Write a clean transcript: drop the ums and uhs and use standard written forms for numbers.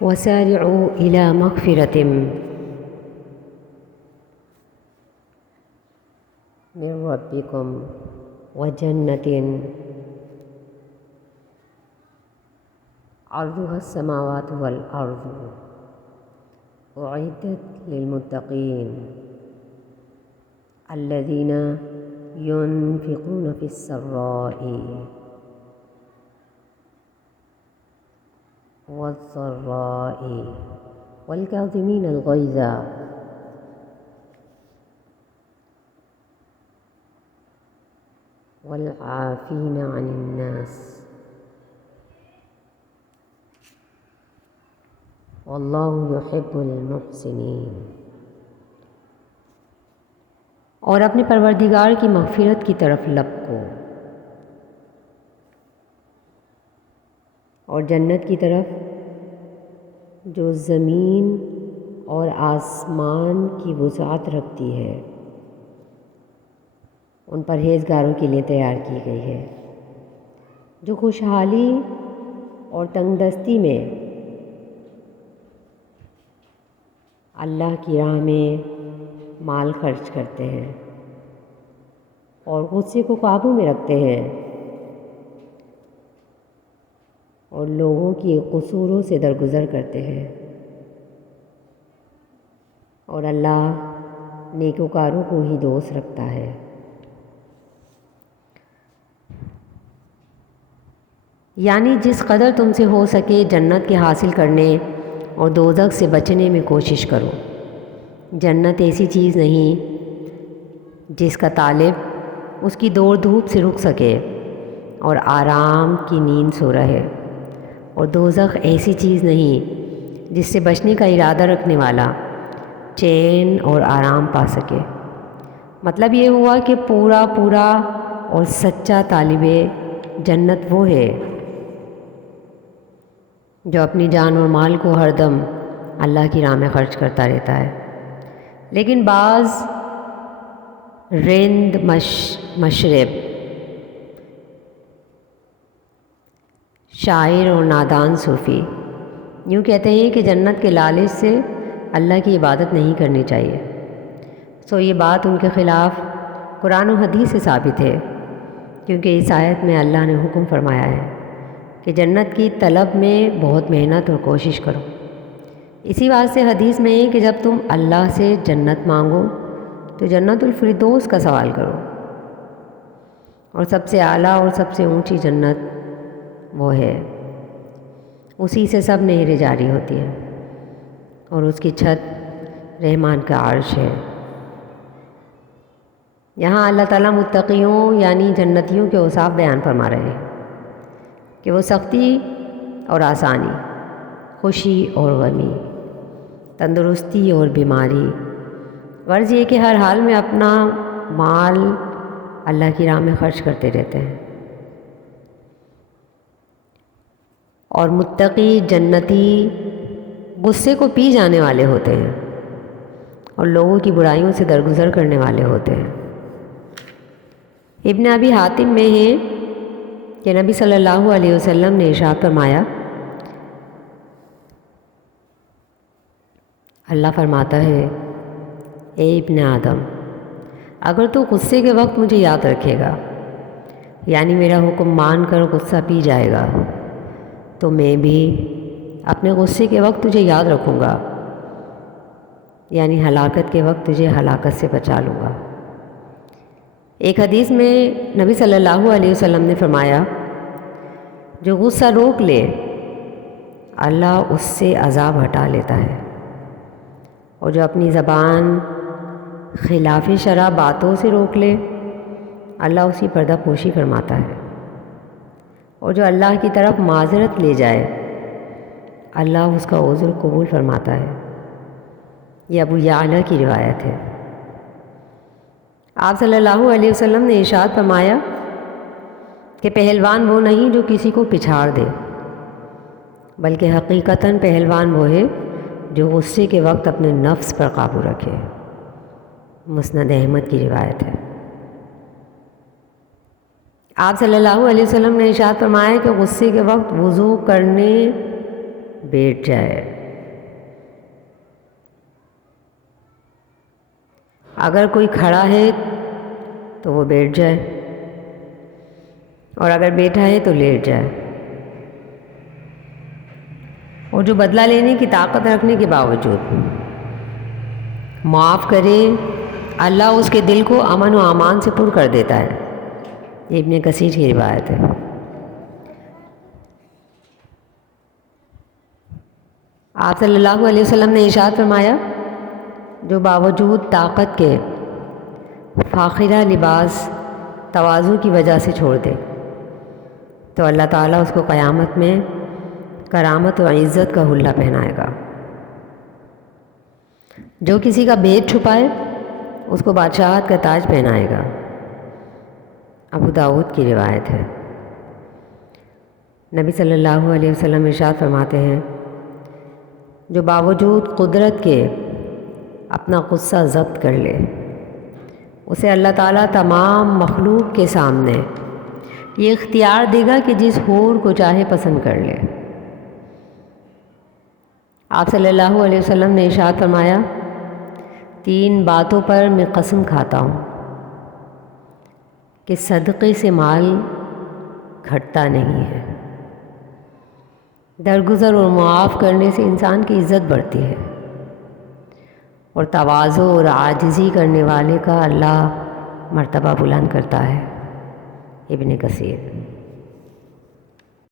وسارعوا إلى مغفرة من ربكم وجنة عرضها السماوات والأرض أعدت للمتقين الذين ينفقون في السراء والضراء والكاظمين الغيظ والعافين عن الناس واللہ یحب المحسنین۔ اور اپنے پروردگار کی مغفرت کی طرف لپکو اور جنت کی طرف جو زمین اور آسمان کی وسعت رکھتی ہے، ان پرہیزگاروں کے لیے تیار کی گئی ہے، جو خوشحالی اور تنگ دستی میں اللہ کی راہ میں مال خرچ کرتے ہیں اور غصے کو قابو میں رکھتے ہیں اور لوگوں کی قصوروں سے درگزر کرتے ہیں، اور اللہ نیکوکاروں کو ہی دوست رکھتا ہے۔ یعنی جس قدر تم سے ہو سکے جنت کے حاصل کرنے اور دوزخ سے بچنے میں کوشش کرو۔ جنت ایسی چیز نہیں جس کا طالب اس کی دوڑ دھوپ سے رک سکے اور آرام کی نیند سو رہے، اور دوزخ ایسی چیز نہیں جس سے بچنے کا ارادہ رکھنے والا چین اور آرام پا سکے۔ مطلب یہ ہوا کہ پورا اور سچا طالب جنت وہ ہے جو اپنی جان اور مال کو ہر دم اللہ کی راہ میں خرچ کرتا رہتا ہے۔ لیکن بعض رند مشرب شاعر اور نادان صوفی یوں کہتے ہیں کہ جنت کے لالچ سے اللہ کی عبادت نہیں کرنی چاہیے۔ یہ بات ان کے خلاف قرآن و حدیث سے ثابت ہے، کیونکہ اس آیت میں اللہ نے حکم فرمایا ہے کہ جنت کی طلب میں بہت محنت اور کوشش کرو۔ اسی واسطے حدیث میں ہے کہ جب تم اللہ سے جنت مانگو تو جنت الفردوس کا سوال کرو، اور سب سے اعلیٰ اور سب سے اونچی جنت وہ ہے، اسی سے سب نہریں جاری ہوتی ہیں، اور اس کی چھت رحمان کا عرش ہے۔ یہاں اللہ تعالیٰ متقیوں یعنی جنتیوں کے اوصاف بیان فرما رہے ہیں کہ وہ سختی اور آسانی، خوشی اور غمی، تندرستی اور بیماری، غرض یہ کہ ہر حال میں اپنا مال اللہ کی راہ میں خرچ کرتے رہتے ہیں۔ اور متقی جنتی غصے کو پی جانے والے ہوتے ہیں اور لوگوں کی برائیوں سے درگزر کرنے والے ہوتے ہیں۔ ابن ابی حاتم میں ہے کہ نبی صلی اللہ علیہ وسلم نے ارشاد فرمایا، اللہ فرماتا ہے، اے ابن آدم، اگر تو غصے کے وقت مجھے یاد رکھے گا، یعنی میرا حکم مان کر غصہ پی جائے گا، تو میں بھی اپنے غصے کے وقت تجھے یاد رکھوں گا، یعنی ہلاکت کے وقت تجھے ہلاکت سے بچا لوں گا۔ ایک حدیث میں نبی صلی اللہ علیہ وسلم نے فرمایا، جو غصہ روک لے اللہ اس سے عذاب ہٹا لیتا ہے، اور جو اپنی زبان خلاف شرع باتوں سے روک لے اللہ اسی پردہ پوشی فرماتا ہے، اور جو اللہ کی طرف معذرت لے جائے اللہ اس کا عذر قبول فرماتا ہے۔ یہ ابو یعلا کی روایت ہے۔ آپ صلی اللہ علیہ وسلم نے ارشاد فرمایا کہ پہلوان وہ نہیں جو کسی کو پچھاڑ دے، بلکہ حقیقتاً پہلوان وہ ہے جو غصے کے وقت اپنے نفس پر قابو رکھے۔ مسند احمد کی روایت ہے۔ آپ صلی اللہ علیہ وسلم نے ارشاد فرمایا کہ غصے کے وقت وضو کرنے بیٹھ جائے. اگر کوئی کھڑا ہے تو وہ بیٹھ جائے، اور اگر بیٹھا ہے تو لیٹ جائے. اور جو بدلہ لینے کی طاقت رکھنے کے باوجود معاف کرے، اللہ اس کے دل کو امن و امان سے پر کر دیتا ہے. یہ ابن کثیر کی روایت ہے. آپ صلی اللہ علیہ وسلم نے ارشاد فرمایا، جو باوجود طاقت کے فاخرہ لباس تواضع کی وجہ سے چھوڑ دے تو اللہ تعالیٰ اس کو قیامت میں کرامت و عزت کا حلہ پہنائے گا. جو کسی کا بید چھپائے اس کو بادشاہت کا تاج پہنائے گا. ابو داؤد کی روایت ہے. نبی صلی اللہ علیہ وسلم ارشاد فرماتے ہیں، جو باوجود قدرت کے اپنا غصہ ضبط کر لے اسے اللہ تعالیٰ تمام مخلوق کے سامنے یہ اختیار دے گا کہ جس حور کو چاہے پسند کر لے. آپ صلی اللہ علیہ وسلم نے ارشاد فرمایا، 3 باتوں پر میں قسم کھاتا ہوں کہ صدقے سے مال گھٹتا نہیں ہے. درگزر اور معاف کرنے سے انسان کی عزت بڑھتی ہے، اور تواضع اور عاجزی کرنے والے کا اللہ مرتبہ بلند کرتا ہے. ابن کثیر.